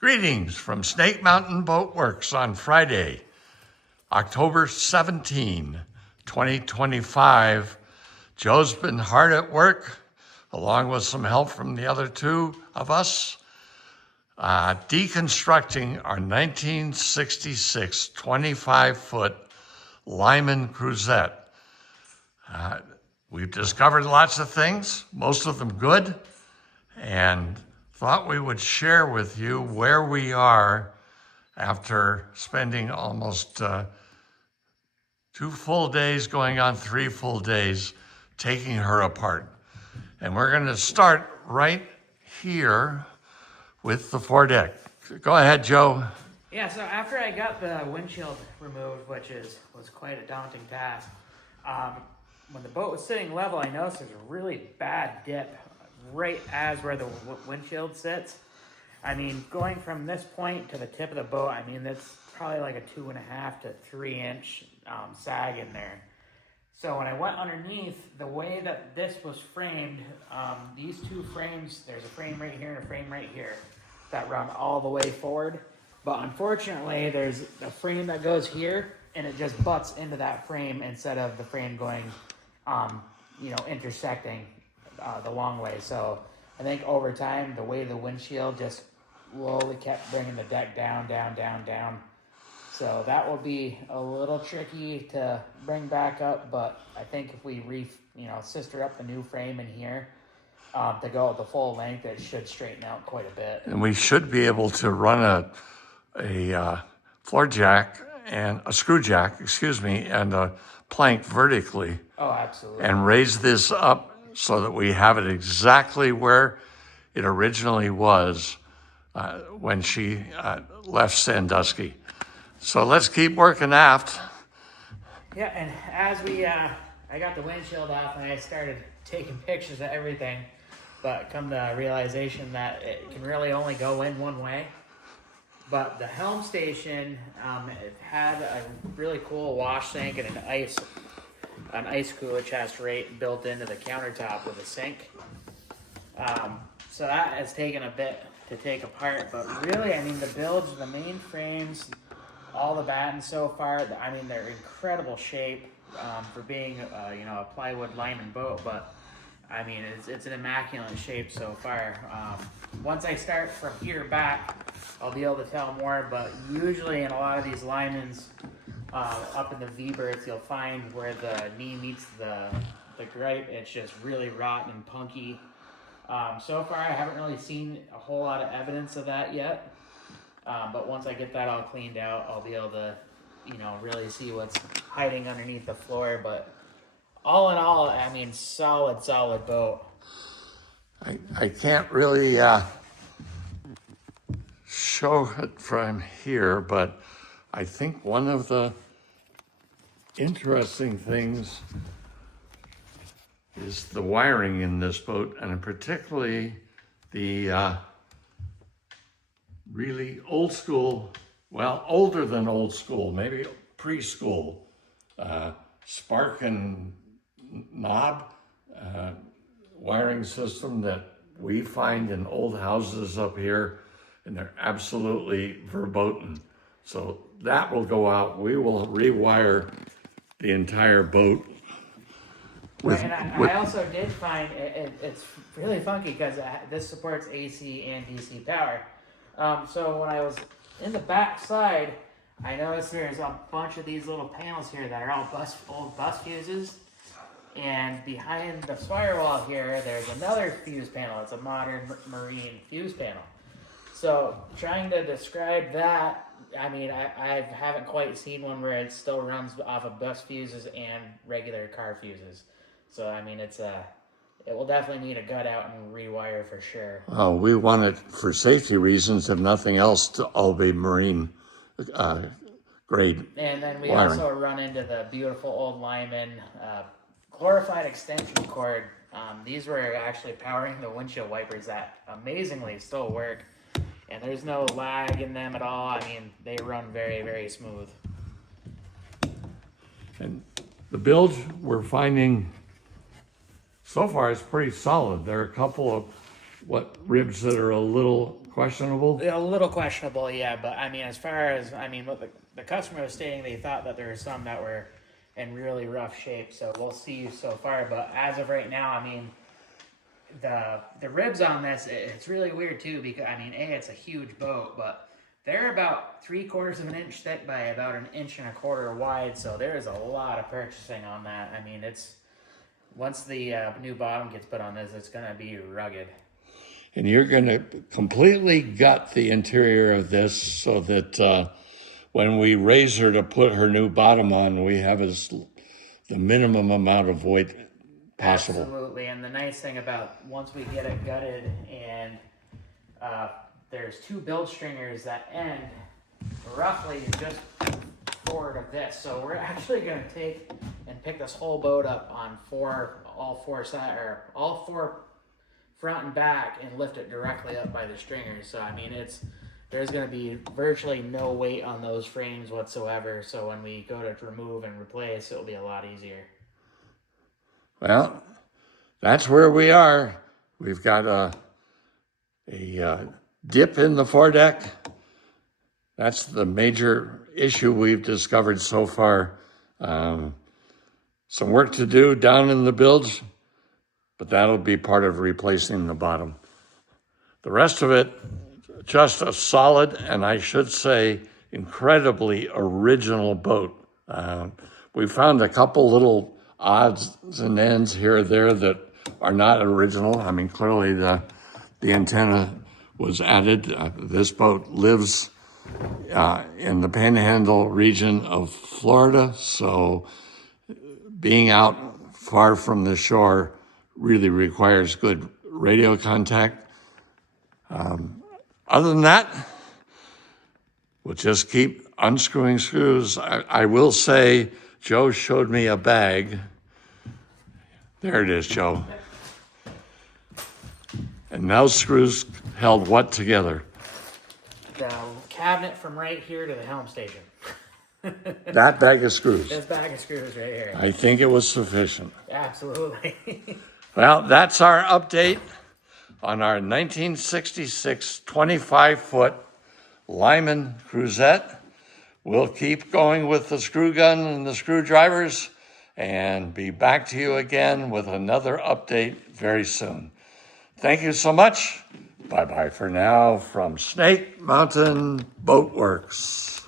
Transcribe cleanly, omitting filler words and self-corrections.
Greetings from Snake Mountain Boat Works on Friday, October 17, 2025. Joe's been hard at work, along with some help from the other two of us, deconstructing our 1966 25-foot Lyman Cruisette. We've discovered lots of things, most of them good, and thought we would share with you where we are after spending almost 2 full days, going on 3 full days, taking her apart. And we're going to start right here with the foredeck. Go ahead, Joe. Yeah, so after I got the windshield removed, which was quite a daunting task, when the boat was sitting level, I noticed there's a really bad dip right as where the windshield sits. I mean, going from this point to the tip of the boat, I mean, that's probably like a 2.5 to 3 inch sag in there. So when I went underneath, the way that this was framed, these two frames, there's a frame right here and a frame right here that run all the way forward. But unfortunately, there's a frame that goes here and it just butts into that frame instead of the frame going, intersecting the long way. So I think over time, the way the windshield just slowly kept bringing the deck down. So that will be a little tricky to bring back up, but I think if we sister up the new frame in here to go the full length, it should straighten out quite a bit. And we should be able to run a floor jack and a screw jack, and a plank vertically. Oh, absolutely. And raise this up so that we have it exactly where it originally was when she left Sandusky. So let's keep working aft. Yeah, and as I got the windshield off and I started taking pictures of everything, but come to realization that it can really only go in one way. But the Helm station, it had a really cool wash sink and an ice cooler chest right built into the countertop with a sink. So that has taken a bit to take apart, but really, I mean, the builds, the main frames, all the battens so far, I mean, they're incredible shape for being, a plywood Lyman boat, but I mean, it's an immaculate shape so far. Once I start from here back, I'll be able to tell more, but usually in a lot of these Lymans, up in the V-berths, you'll find where the knee meets the gripe, it's just really rotten and punky. So far, I haven't really seen a whole lot of evidence of that yet. But once I get that all cleaned out, I'll be able to, really see what's hiding underneath the floor. But all in all, I mean, solid boat. I can't really show it from here, but I think one of the interesting things is the wiring in this boat, and particularly the really old school, well, older than old school, maybe preschool, spark and knob wiring system that we find in old houses up here, and they're absolutely verboten. So that will go out. We will rewire the entire boat. I also did find it's really funky because this supports AC and DC power. So when I was in the back side, I noticed there's a bunch of these little panels here that are all old bus fuses. And behind the firewall here, there's another fuse panel. It's a modern marine fuse panel. So trying to describe that, I mean, I haven't quite seen one where it still runs off of bus fuses and regular car fuses. So, I mean, it will definitely need a gut out and rewire for sure. We want it for safety reasons, if nothing else, to all be marine grade. And then we wiring. Also run into the beautiful old Lyman glorified extension cord. These were actually powering the windshield wipers that amazingly still work. And there's no lag in them at all. I mean, they run very, very smooth. And the build we're finding so far is pretty solid. There are a couple of ribs that are a little questionable? A little questionable, yeah. But I mean, as far as what the customer was stating, they thought that there were some that were in really rough shape. So we'll see so far. But as of right now, I mean, the ribs on this, it's really weird too, because I mean, it's a huge boat, but they're about 3/4 of an inch thick by about 1 1/4 inches wide. So there is a lot of purchasing on that. I mean, it's once the new bottom gets put on this, it's gonna be rugged. And you're going to completely gut the interior of this so that when we raise her to put her new bottom on, we have the minimum amount of weight possible. Absolutely, and the nice thing about once we get it gutted, and there's 2 build stringers that end roughly just forward of this. So we're actually going to take and pick this whole boat up on all four front and back, and lift it directly up by the stringers. So I mean, there's going to be virtually no weight on those frames whatsoever. So when we go to remove and replace, it'll be a lot easier. Well, that's where we are. We've got a dip in the foredeck. That's the major issue we've discovered so far. Some work to do down in the bilge, but that'll be part of replacing the bottom. The rest of it, just a solid, and I should say, incredibly original boat. We found a couple little odds and ends here or there that are not original. I mean, clearly the antenna was added. This boat lives in the Panhandle region of Florida, so being out far from the shore really requires good radio contact. Other than that, we'll just keep unscrewing screws. I will say, Joe showed me a bag. There it is, Joe. And those screws held what together? The cabinet from right here to the helm station. That bag of screws. This bag of screws right here. I think it was sufficient. Absolutely. Well, that's our update on our 1966 25-foot Lyman Cruisette. We'll keep going with the screw gun and the screwdrivers and be back to you again with another update very soon. Thank you so much. Bye-bye for now from Snake Mountain Boat Works.